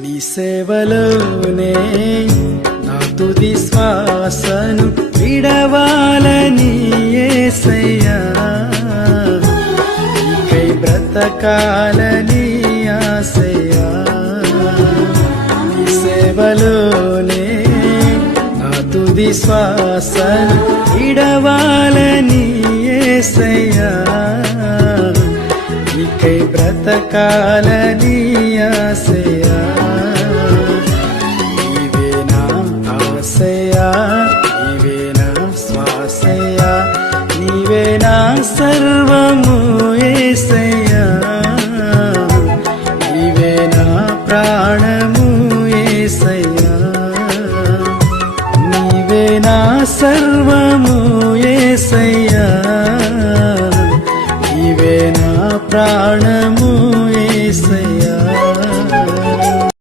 నీ సేవలోనే నా తుది శ్వాసను విడవాలని యేసయ్యా, నీకై బ్రతకాలని ఆశయ్యా. నీ సేవలోనే నా తుది శ్వాసను విడవాలని యేసయ్యా, నీకై బ్రతకాలని ఆశయ్యా.